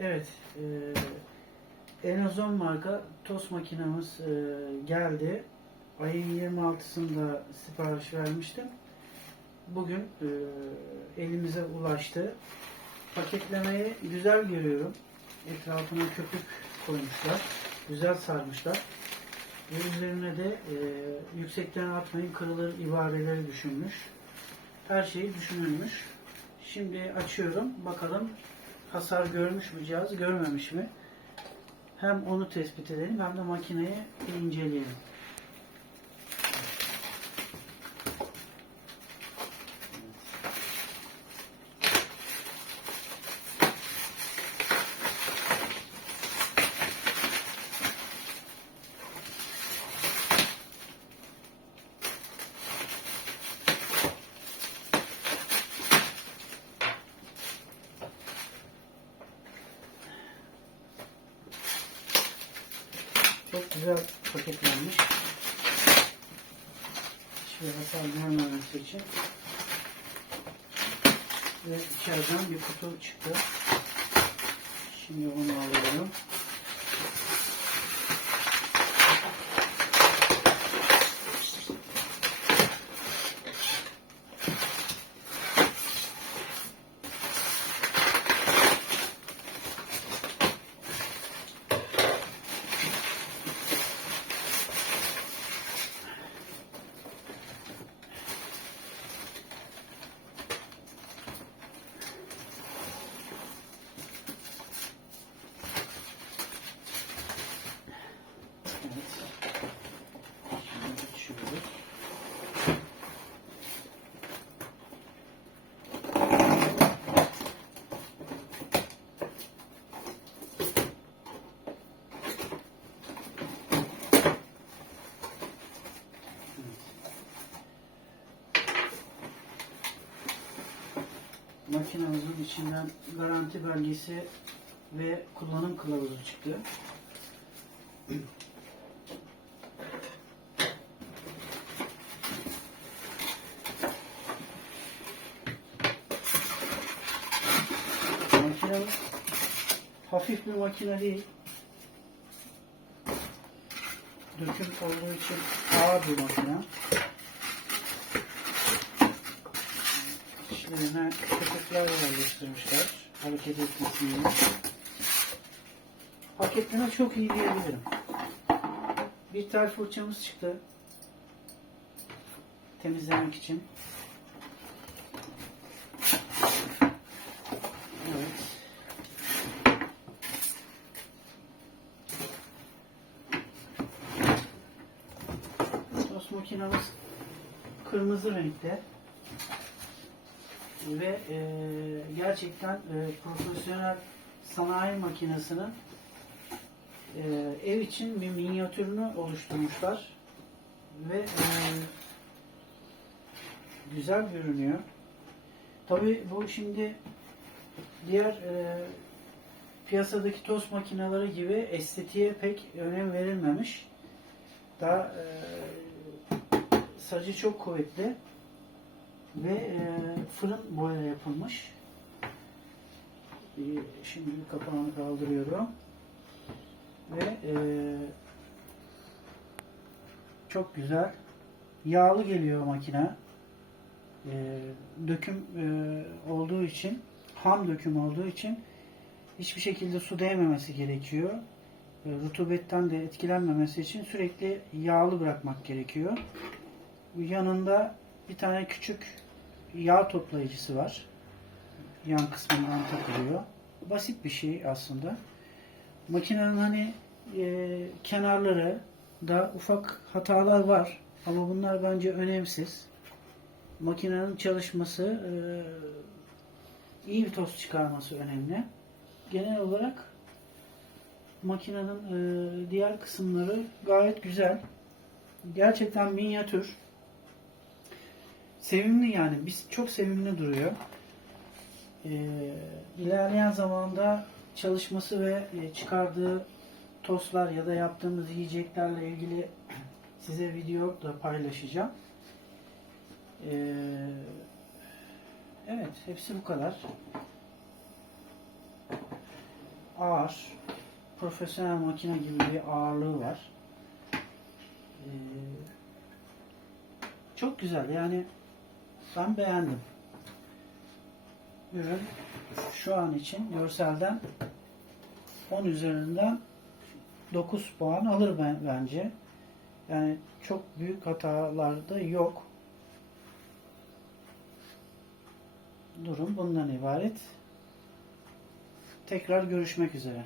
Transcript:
Evet, e, Enozon marka tost makinamız e, geldi. Ayın 26'sında sipariş vermiştim. Bugün e, elimize ulaştı. Paketlemeyi güzel görüyorum. Etrafına köpük koymuşlar. Güzel sarmışlar. Ve üzerine de e, yüksekten atmayın kırılır ibareleri düşünmüş. Her şey düşünülmüş. Şimdi açıyorum. Bakalım hasar görmüş mü cihaz, görmemiş mi? Hem onu tespit edelim hem de makineyi inceleyelim. Çok güzel paketlenmiş. Hiçbir hasar görmemesi için. Ve içeriden bir kutu çıktı. Şimdi onu alıyorum. Makinamızın içinden garanti belgesi ve kullanım kılavuzu çıktı. Makinemiz hafif bir makine değil. Döküm olduğu için ağır bir makine. İçlerine köpekler yerleştirmişler. Hareket etmesini. Paketleme çok iyi diyebilirim. Bir tel fırçamız çıktı. Temizlemek için. Evet. Tost makinamız kırmızı renkte ve e, gerçekten e, profesyonel sanayi makinesinin e, ev için bir minyatürünü oluşturmuşlar ve e, güzel görünüyor. Tabii bu şimdi diğer e, piyasadaki tost makineleri gibi estetiğe pek önem verilmemiş. Daha e, sacı çok kuvvetli ve e, fırın boya yapılmış. E, şimdi kapağını kaldırıyorum ve e, çok güzel yağlı geliyor makine. E, döküm e, olduğu için ham döküm olduğu için hiçbir şekilde su değmemesi gerekiyor. E, rutubetten de etkilenmemesi için sürekli yağlı bırakmak gerekiyor. Yanında bir tane küçük yağ toplayıcısı var. Yan kısmından takılıyor. Basit bir şey aslında. Makinenin hani e, kenarları da ufak hatalar var ama bunlar bence önemsiz. Makinenin çalışması e, iyi bir toz çıkarması önemli. Genel olarak makinenin e, diğer kısımları gayet güzel. Gerçekten minyatür. Sevimli yani. Biz çok sevimli duruyor. E, ilerleyen zamanda çalışması ve e, çıkardığı tostlar ya da yaptığımız yiyeceklerle ilgili size video da paylaşacağım. Ee, evet, hepsi bu kadar. ağır. Profesyonel makine gibi bir ağırlığı var. Ee, çok güzel yani ben beğendim. Ürün şu an için görselden 10 üzerinden 9 puan alır ben, bence. Yani çok büyük hatalar da yok. Durum bundan ibaret. Tekrar görüşmek üzere.